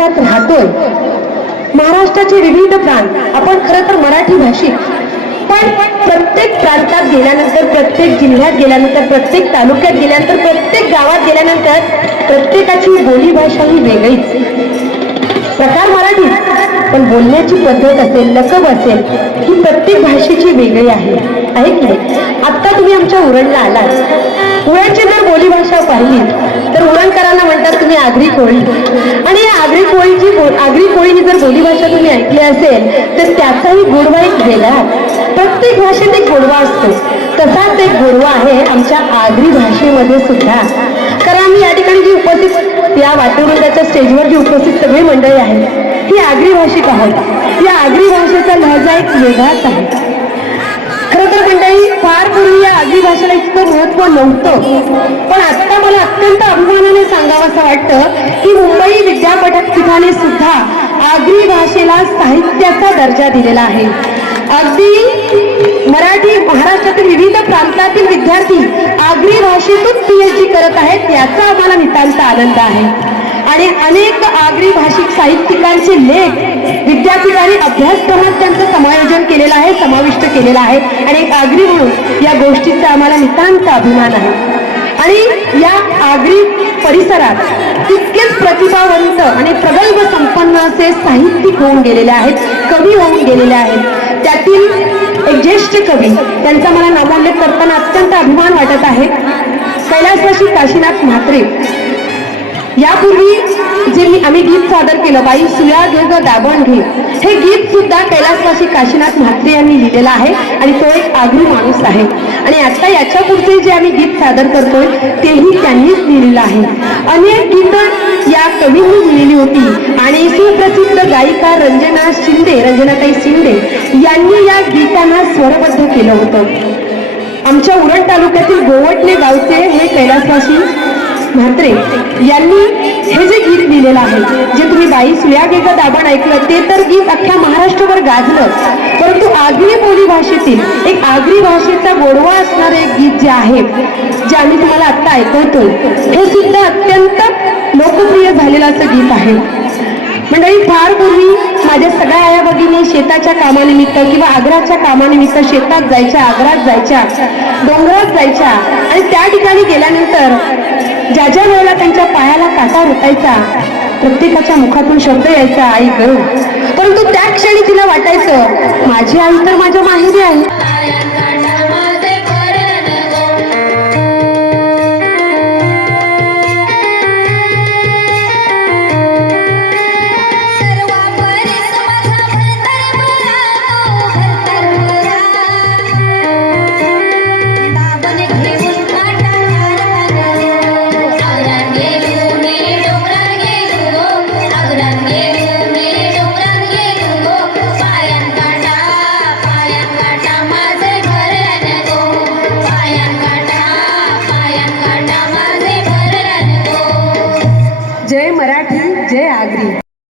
महाराष्ट्रात राहतोय. महाराष्ट्राचे विविध प्रांत आपण खरं तर मराठी भाषिक पण प्रत्येक प्रांतात गेल्यानंतर प्रत्येक जिल्ह्यात गेल्यानंतर प्रत्येक तालुक्यात गेल्यानंतर प्रत्येक गावात गेल्यानंतर प्रत्येकाची बोलीभाषा ही वेगळीच. प्रकार मराठी पण बोलण्याची पद्धत असेल लकब असेल ही प्रत्येक भाषेची वेगळी आहे. आहे की नाही? आत्ता तुम्ही आमच्या उरणला आलात. उरणची जर बोलीभाषा पाहिली तर उरणकरांना म्हणतात तुम्ही आगरी कोळी. आणि या आगरी कोळीची बो- आगरी कोळीची जर बोलीभाषा तुम्ही ऐकली असेल तर त्याचाही गोडवा एक वेगळा प्रत्येक भाषेत एक गोडवा असतो. तसाच एक गोडवा आहे आमच्या आगरी भाषेमध्ये सुद्धा. कारण आम्ही या ठिकाणी जी उपस्थित या वातावरणाच्या स्टेजवर जी उपस्थित सगळी मंडळी आहेत ही आगरी भाषिक आहोत. या आगरी भाषेचा लहजा एक वेगळाच आहे. खरं तर मंडळी फार महत्त्व नव्हतं. पण आता मला अत्यंत अभिमानाने सांगावं वाटतं की मुंबई विद्यापीठाने सुद्धा आगरी भाषेला साहित्याचा दर्जा दिलेला आहे. अगदी मराठी महाराष्ट्रातील विविध प्रांतातील विद्यार्थी आगरी भाषेतून पीएचडी करत आहेत याचा आम्हाला नितांत आनंद आहे. आणि अनेक आगरी भाषिक साहित्यिकांचे लेख विद्यापीठाने अभ्यासक्रमात त्यांचं समायोजन केलेलं आहे समाविष्ट केलेलं आहे. आणि एक आगरी म्हणून या गोष्टीचा आम्हाला नितांत अभिमान आहे. आणि या आगरी परिसरात तितकेच प्रतिभावंत आणि प्रगल्भ संपन्न असे साहित्यिक होऊन गेलेले आहेत कवी होऊन गेलेले आहेत. त्यातील एक ज्येष्ठ कवी त्यांचा मला नामोल्लेख करताना अत्यंत अभिमान वाटत आहे. कैलासवाशी काशीनाथ म्हात्रे. यापूर्वी जे मी आम्ही गीत सादर केलं बाई सुया घे ग दाबण घे. हे गीत सुद्धा कैलासवासी काशीनाथ म्हात्रे यांनी लिहिलेलं आहे आणि तो एक आग्री माणूस आहे. आणि आता याच्या पुढचे जे आम्ही गीत सादर करतोय तेही त्यांनीच लिहिलेलं आहे. अनेक गीतं या कवींनी लिहिलेली होती आणि सुप्रसिद्ध गायिका रंजना शिंदे रंजनाताई शिंदे यांनी या गीतांना स्वरबद्ध केलं होतं. आमच्या उरण तालुक्यातील गोवटणे गावचे हे कैलासवासी म्हात्रे यांनी हे जे गीत लिहिलेलं आहे जे तुम्ही बाई सुया गे दाबण ऐकलं ते तर गीत अख्ख्या महाराष्ट्रभर गाजलं परंतु आगरी बोली भाषेतील एक आगरी भाषेचा गोडवा असणारं एक गीत जे आहे जे आम्ही तुम्हाला आत्ता ऐकवतो हे सुद्धा अत्यंत लोकप्रिय झालेलं असं गीत आहे. मंडळी फार पूर्वी माझ्या सगळ्या आया भगिनी शेताच्या कामानिमित्त किंवा आग्राच्या कामानिमित्त शेतात जायच्या आग्रात जायच्या डोंगरात जायच्या आणि त्या ठिकाणी गेल्यानंतर ज्या ज्या वेळेला त्यांच्या पायाला काटा रुतायचा प्रत्येकाच्या मुखातून शब्द यायचा आई ग. परंतु त्या क्षणी तिला वाटायचं माझी आई तर माझ्या माहेरी आहे.